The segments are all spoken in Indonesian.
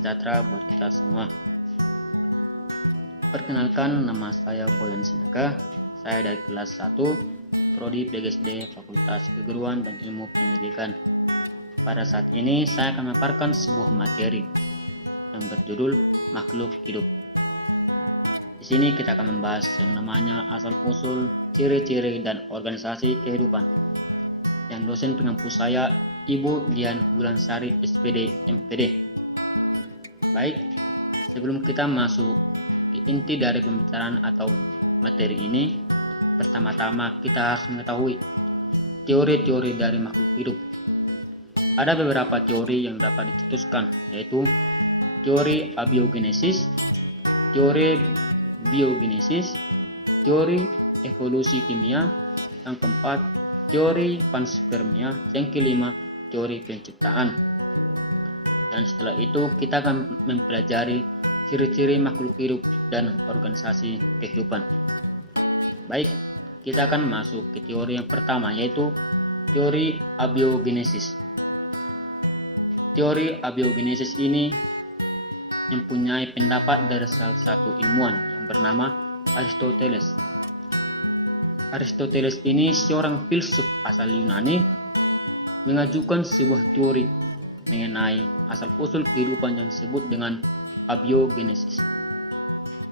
sejahtera buat kita semua. Perkenalkan, nama saya Boyan Sinaga. Saya dari kelas 1 Prodi PGSD Fakultas Keguruan dan Ilmu Pendidikan. Pada saat ini saya akan memaparkan sebuah materi yang berjudul makhluk hidup. Di sini kita akan membahas yang namanya asal-usul, ciri-ciri dan organisasi kehidupan. Yang dosen pengampu saya Ibu Dian Bulansari SPD MPD. Baik, sebelum kita masuk ke inti dari pembicaraan atau materi ini, pertama-tama kita harus mengetahui teori-teori dari makhluk hidup. Ada beberapa teori yang dapat dicetuskan, yaitu teori abiogenesis, teori biogenesis, teori evolusi kimia, yang keempat teori panspermia, yang kelima teori penciptaan. Dan setelah itu kita akan mempelajari ciri-ciri makhluk hidup dan organisasi kehidupan. Baik, kita akan masuk ke teori yang pertama, yaitu teori abiogenesis. Teori abiogenesis ini mempunyai pendapat dari salah satu ilmuwan yang bernama Aristoteles. Aristoteles ini seorang filsuf asal Yunani, mengajukan sebuah teori mengenai asal-usul kehidupan yang disebut dengan abiogenesis.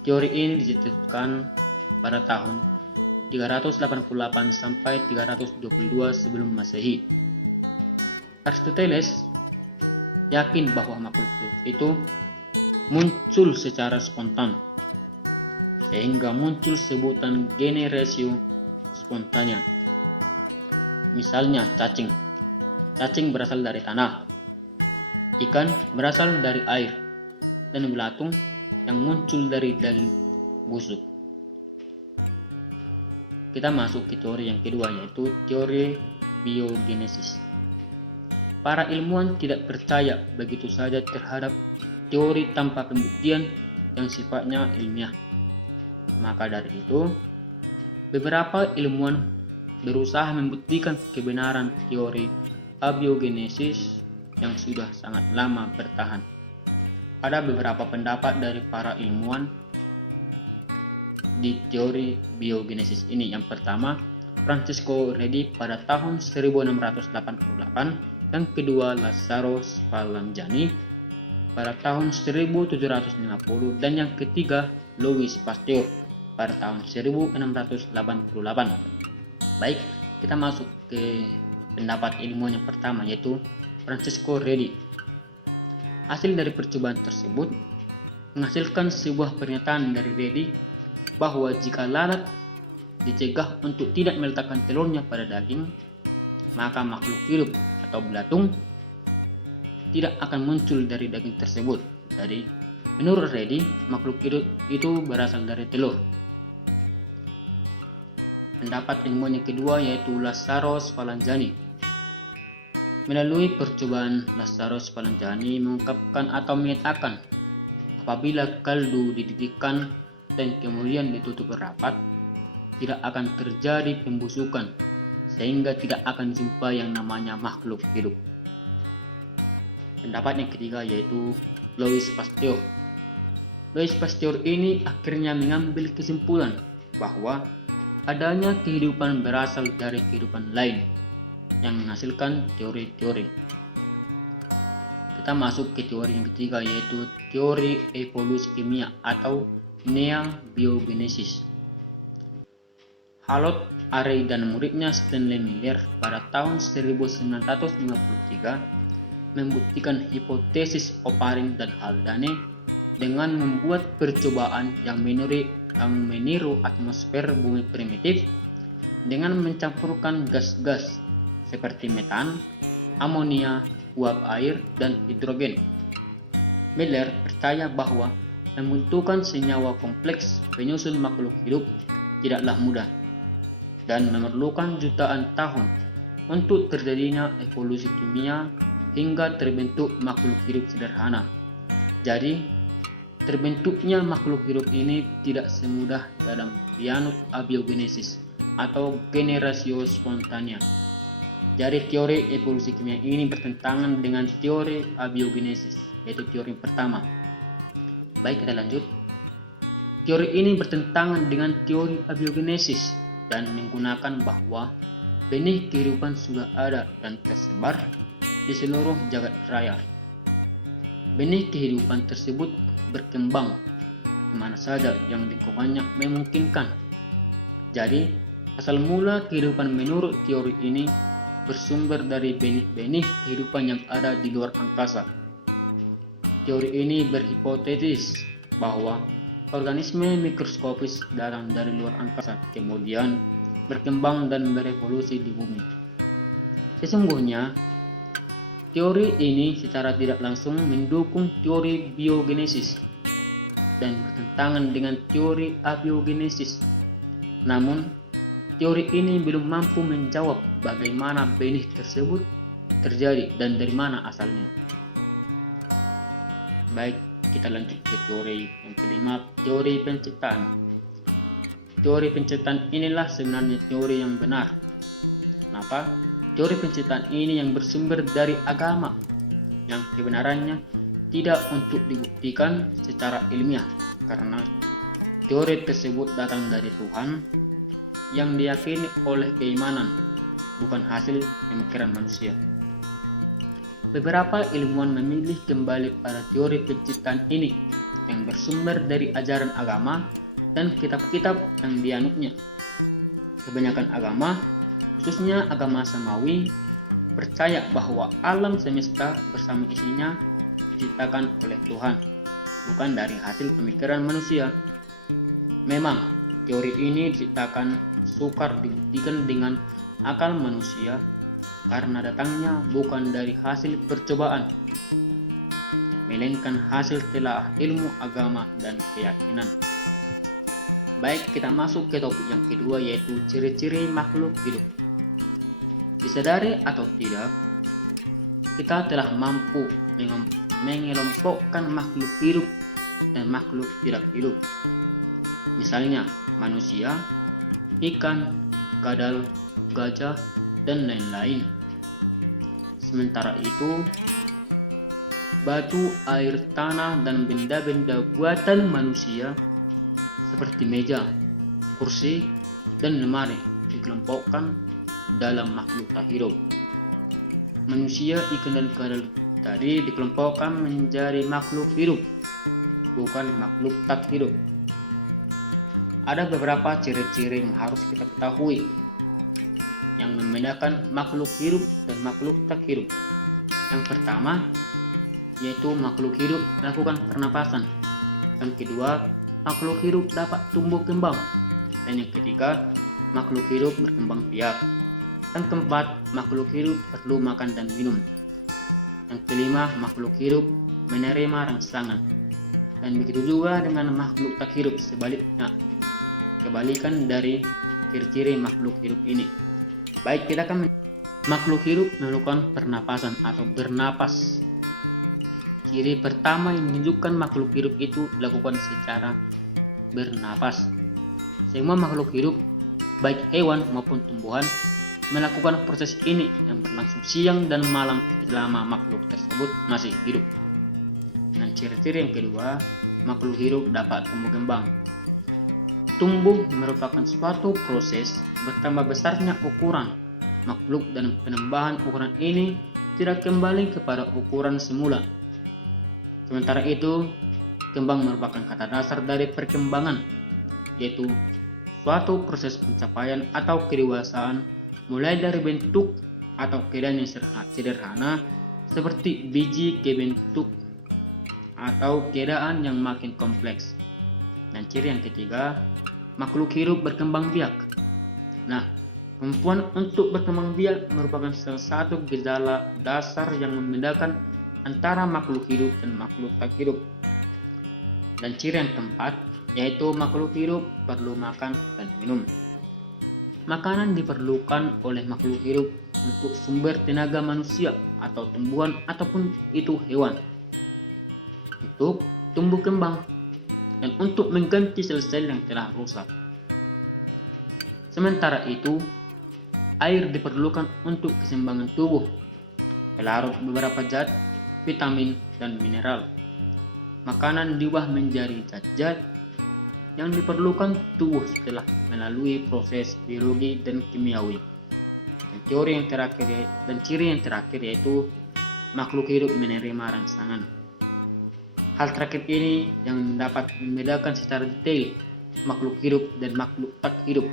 Teori ini dicetuskan pada tahun 388 sampai 322 sebelum Masehi. Aristoteles yakin bahwa makhluk hidup itu muncul secara spontan, sehingga muncul sebutan generatio spontania. Misalnya cacing. Cacing berasal dari tanah, ikan berasal dari air, dan belatung yang muncul dari daging busuk. Kita masuk ke teori yang kedua, yaitu teori biogenesis. Para ilmuwan tidak percaya begitu saja terhadap teori tanpa pembuktian yang sifatnya ilmiah. Maka dari itu, beberapa ilmuwan berusaha membuktikan kebenaran teori abiogenesis yang sudah sangat lama bertahan. Ada beberapa pendapat dari para ilmuwan di teori biogenesis ini. Yang pertama, Francesco Redi pada tahun 1688, yang kedua Lazzaro Spallanzani pada tahun 1750, dan yang ketiga Louis Pasteur pada tahun 1688. Baik, kita masuk ke pendapat ilmuwan yang pertama, yaitu Francesco Redi. Hasil dari percobaan tersebut menghasilkan sebuah pernyataan dari Redi bahwa jika lalat dicegah untuk tidak meletakkan telurnya pada daging, maka makhluk hidup atau belatung tidak akan muncul dari daging tersebut. Jadi, menurut Redi, makhluk hidup itu berasal dari telur. Pendapat ilmuwan yang kedua, yaitu Lazzaro Spallanzani. Melalui percobaan, Lazzaro Spallanzani mengungkapkan atau menyatakan apabila kaldu dididihkan dan kemudian ditutup rapat, tidak akan terjadi pembusukan, sehingga tidak akan jumpa yang namanya makhluk hidup. Pendapat yang ketiga, yaitu Louis Pasteur. Louis Pasteur ini akhirnya mengambil kesimpulan bahwa adanya kehidupan berasal dari kehidupan lain yang menghasilkan teori-teori. Kita masuk ke teori yang ketiga, yaitu teori evolusi kimia atau neobiogenesis. Harold Urey dan muridnya Stanley Miller pada tahun 1953 membuktikan hipotesis Oparin dan Haldane dengan membuat percobaan yang meniru atmosfer bumi primitif dengan mencampurkan gas-gas seperti metan, amonia, uap air, dan hidrogen. Miller percaya bahwa membentukkan senyawa kompleks penyusun makhluk hidup tidaklah mudah dan memerlukan jutaan tahun untuk terjadinya evolusi kimia hingga terbentuk makhluk hidup sederhana. Jadi, terbentuknya makhluk hidup ini tidak semudah dalam pianut abiogenesis atau generatio spontania. Jadi teori evolusi kimia ini bertentangan dengan teori abiogenesis, yaitu teori pertama. Baik, kita lanjut. Teori ini bertentangan dengan teori abiogenesis dan menggunakan bahwa benih kehidupan sudah ada dan tersebar di seluruh jagat raya. Benih kehidupan tersebut berkembang kemana saja yang lingkungannya memungkinkan. Jadi, asal mula kehidupan menurut teori ini bersumber dari benih-benih kehidupan yang ada di luar angkasa. Teori ini berhipotesis bahwa organisme mikroskopis datang dari luar angkasa, kemudian berkembang dan berevolusi di bumi. Sesungguhnya, teori ini secara tidak langsung mendukung teori biogenesis dan bertentangan dengan teori abiogenesis. Namun, teori ini belum mampu menjawab bagaimana benih tersebut terjadi dan dari mana asalnya. Baik, kita lanjut ke teori yang kelima, teori penciptaan. Teori penciptaan inilah sebenarnya teori yang benar. Kenapa? Teori penciptaan ini yang bersumber dari agama, yang kebenarannya tidak untuk dibuktikan secara ilmiah, karena teori tersebut datang dari Tuhan yang diyakini oleh keimanan, bukan hasil pemikiran manusia. Beberapa ilmuwan memilih kembali pada teori penciptaan ini yang bersumber dari ajaran agama dan kitab-kitab yang dianutnya. Kebanyakan agama, khususnya agama Samawi, percaya bahwa alam semesta bersama isinya diciptakan oleh Tuhan, bukan dari hasil pemikiran manusia. Memang, teori ini diciptakan sukar dibuktikan dengan akal manusia karena datangnya bukan dari hasil percobaan, melainkan hasil telaah ilmu agama dan keyakinan. Baik, kita masuk ke topik yang kedua, yaitu ciri-ciri makhluk hidup. Disadari atau tidak, kita telah mampu mengelompokkan makhluk hidup dan makhluk tidak hidup. Misalnya, manusia, ikan, kadal, gajah, dan lain-lain. Sementara itu, batu, air, tanah, dan benda-benda buatan manusia seperti meja, kursi, dan lemari dikelompokkan dalam makhluk tak hidup. Manusia, ikan, dan kadal tadi dikelompokkan menjadi makhluk hidup, bukan makhluk tak hidup. Ada beberapa ciri-ciri yang harus kita ketahui yang membedakan makhluk hidup dan makhluk tak hidup. Yang pertama, yaitu makhluk hidup melakukan pernapasan. Yang kedua, makhluk hidup dapat tumbuh kembang. Dan yang ketiga, makhluk hidup berkembang biak. Yang keempat, makhluk hidup perlu makan dan minum. Yang kelima, makhluk hidup menerima rangsangan. Dan begitu juga dengan makhluk tak hidup sebaliknya, kebalikan dari ciri-ciri makhluk hidup ini. Baik, kita akan makhluk hidup melakukan pernapasan atau bernapas. Ciri pertama yang menunjukkan makhluk hidup itu dilakukan secara bernapas. Semua makhluk hidup, baik hewan maupun tumbuhan, melakukan proses ini yang berlangsung siang dan malam selama makhluk tersebut masih hidup. Dan ciri-ciri yang kedua, makhluk hidup dapat tumbuh kembang. Tumbuh merupakan suatu proses bertambah besarnya ukuran makhluk dan penambahan ukuran ini tidak kembali kepada ukuran semula. Sementara itu, kembang merupakan kata dasar dari perkembangan, yaitu suatu proses pencapaian atau kedewasaan mulai dari bentuk atau keadaan yang sederhana seperti biji ke bentuk atau keadaan yang makin kompleks. Dan ciri yang ketiga, makhluk hidup berkembang biak. Nah, kemampuan untuk berkembang biak merupakan salah satu gejala dasar yang membedakan antara makhluk hidup dan makhluk tak hidup. Dan ciri yang keempat, yaitu makhluk hidup perlu makan dan minum. Makanan diperlukan oleh makhluk hidup untuk sumber tenaga manusia atau tumbuhan ataupun itu hewan, untuk tumbuh kembang dan untuk mengganti sel-sel yang telah rusak. Sementara itu, air diperlukan untuk keseimbangan tubuh, pelarut beberapa zat, vitamin, dan mineral. Makanan diubah menjadi zat-zat yang diperlukan tubuh setelah melalui proses biologi dan kimiawi. Dan ciri yang terakhir yaitu makhluk hidup menerima rangsangan. Hal terakhir ini yang dapat membedakan secara detail makhluk hidup dan makhluk tak hidup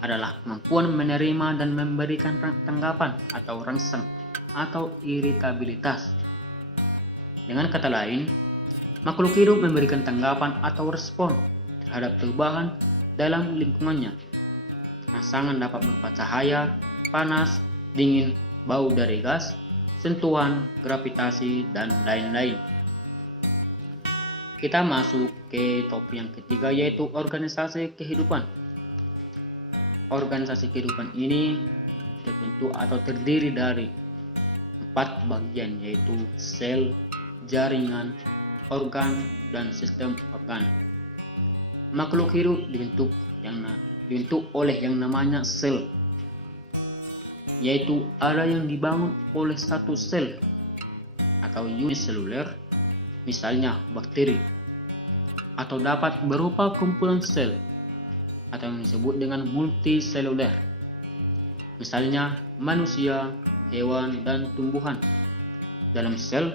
adalah kemampuan menerima dan memberikan tanggapan atau rangsang atau iritabilitas. Dengan kata lain, makhluk hidup memberikan tanggapan atau respon terhadap perubahan dalam lingkungannya. Rangsangan dapat berupa cahaya, panas, dingin, bau dari gas, sentuhan, gravitasi, dan lain-lain. Kita masuk ke topik yang ketiga yaitu organisasi kehidupan. Organisasi kehidupan ini terbentuk atau terdiri dari 4 bagian yaitu sel, jaringan, organ, dan sistem organ. Makhluk hidup dibentuk oleh yang namanya sel, yaitu ada yang dibangun oleh satu sel atau uniseluler, misalnya bakteri, atau dapat berupa kumpulan sel atau yang disebut dengan multiseluler, misalnya manusia, hewan, dan tumbuhan. Dalam sel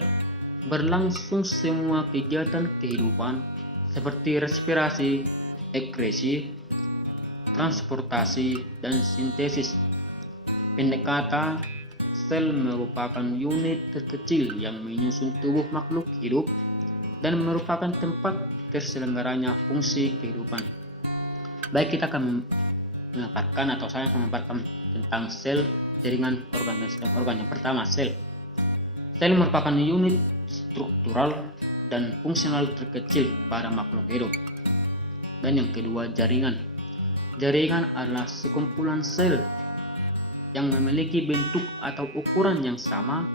berlangsung semua kegiatan kehidupan seperti respirasi, ekskresi, transportasi, dan sintesis. Pendek kata, sel merupakan unit terkecil yang menyusun tubuh makhluk hidup dan merupakan tempat terselenggaranya fungsi kehidupan. Baik, kita akan memaparkan atau saya akan memaparkan tentang sel, jaringan, organ, dan sistem organ. Yang pertama, sel. Sel merupakan unit struktural dan fungsional terkecil pada makhluk hidup. Dan yang kedua, jaringan. Jaringan adalah sekumpulan sel yang memiliki bentuk atau ukuran yang sama.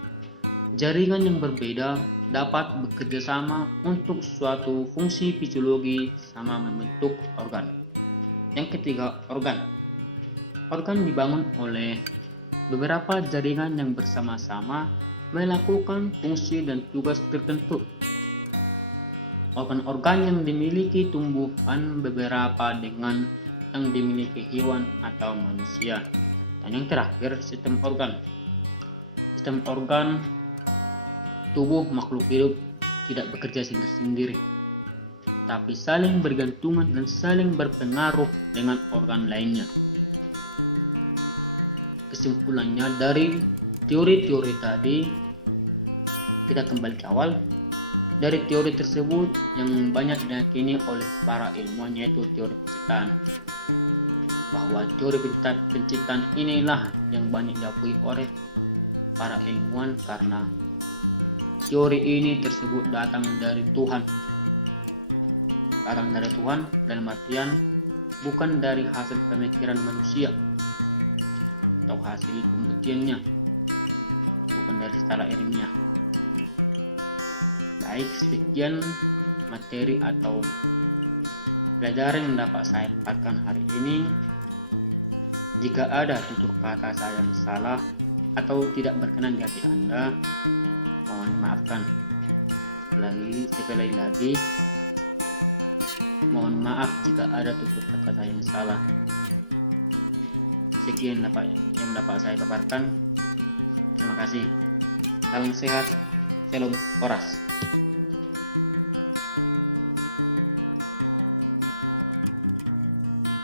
Jaringan yang berbeda dapat bekerja sama untuk suatu fungsi fisiologi sama membentuk organ. Yang ketiga, organ. Organ dibangun oleh beberapa jaringan yang bersama-sama melakukan fungsi dan tugas tertentu. Organ-organ yang dimiliki tumbuhan beberapa dengan yang dimiliki hewan atau manusia. Dan yang terakhir, sistem organ. Sistem organ tubuh makhluk hidup tidak bekerja sendiri, tapi saling bergantungan dan saling berpengaruh dengan organ lainnya. Kesimpulannya dari teori-teori tadi, kita kembali ke awal. Dari teori tersebut yang banyak diyakini oleh para ilmuwan yaitu teori penciptaan, bahwa teori penciptaan inilah yang banyak diakui oleh para ilmuwan karena teori ini tersebut datang dari Tuhan. Datang dari Tuhan dalam artian bukan dari hasil pemikiran manusia atau hasil pembuktiannya, bukan dari secara ilmiah. Baik, sekian materi atau pelajaran yang dapat saya paparkan hari ini. Jika ada tutur kata saya yang salah atau tidak berkenan di hati Anda, mohon dimaafkan. Sekali lagi, mohon maaf jika ada tutur kata saya yang salah. Sekian yang dapat saya paparkan. Terima kasih. Salam sehat. Shalom Oras.